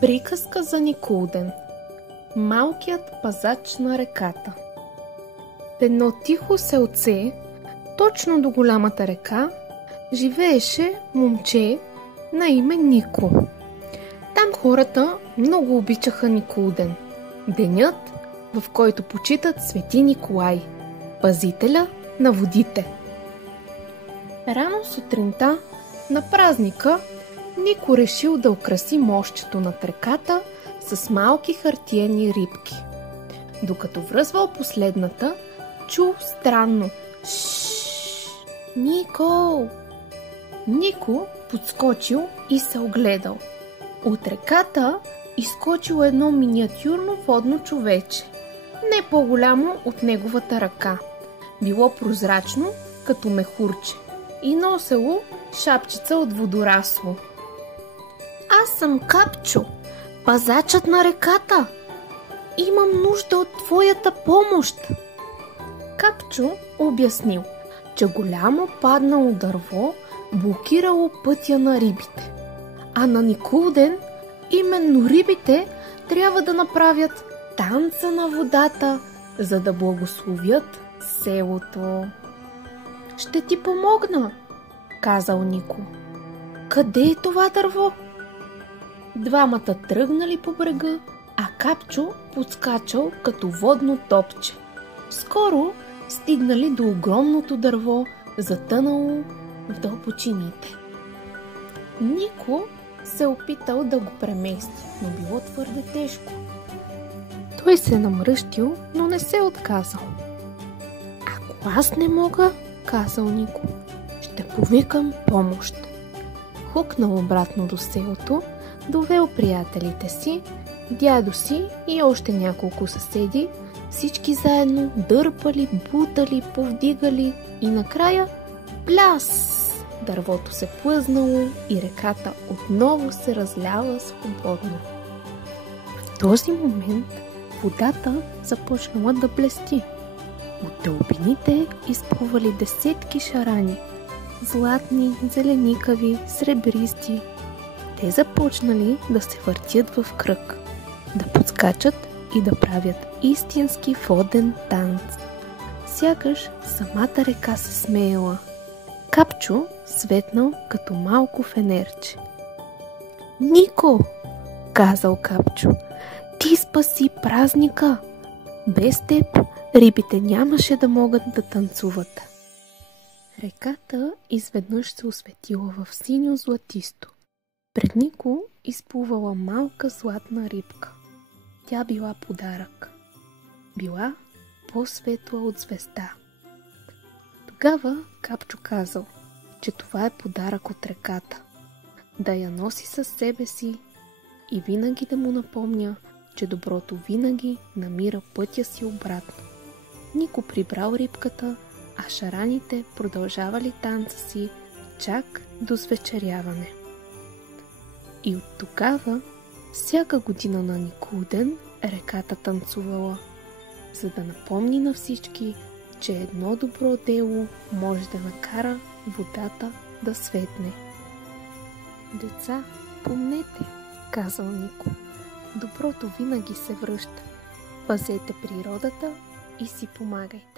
Приказка за Никулден. Малкият пазач на реката. В едно тихо селце, точно до голямата река, живееше момче на име Нико. Там хората много обичаха Никулден, денят, в който почитат Свети Николай, пазителя на водите. Рано сутринта на празника Нико решил да украси мостчето над реката с малки хартиени рибки. Докато връзвал последната, чул странно "Шшш! Нико!" Нико подскочил и се огледал. От реката изскочило едно миниатюрно водно човече, не по-голямо от неговата ръка. Било прозрачно, като мехурче, и носело шапчица от водорасло. "Аз съм Капчо, пазачът на реката. Имам нужда от твоята помощ." Капчо обяснил, че голямо паднало дърво блокирало пътя на рибите. А на Никулден именно рибите трябва да направят танца на водата, за да благословят селото. "Ще ти помогна," казал Нико. "Къде е това дърво?" Двамата тръгнали по брега, а Капчо подскачал като водно топче. Скоро стигнали до огромното дърво, затънало в дълбочините. Нико се опитал да го премести, но било твърде тежко. Той се намръщил, но не се отказал. "Ако аз не мога," казал Нико, "ще повикам помощ." Хукнал обратно до селото, довел приятелите си, дядо си и още няколко съседи, всички заедно дърпали, бутали, повдигали и накрая пляс! Дървото се плъзнало и реката отново се разляла свободно. В този момент водата започнала да блести. От дълбините изплували десетки шарани, златни, зеленикави, сребристи. Те започнали да се въртят в кръг, да подскачат и да правят истински воден танц. Сякаш самата река се смеела. Капчо светнал като малко фенерче. "Нико," казал Капчо, "ти спаси празника. Без теб рибите нямаше да могат да танцуват." Реката изведнъж се осветила в синьо златисто. Пред Нико изплувала малка златна рибка. Тя била подарък. Била по-светла от звезда. Тогава Капчо казал, че това е подарък от реката. Да я носи със себе си и винаги да му напомня, че доброто винаги намира пътя си обратно. Нико прибрал рибката, а шараните продължавали танца си чак до свечеряване. И от тогава, всяка година на Никулден, реката танцувала, за да напомни на всички, че едно добро дело може да накара водата да светне. "Деца, помнете," казал Нико, "доброто винаги се връща. Пазете природата и си помагайте."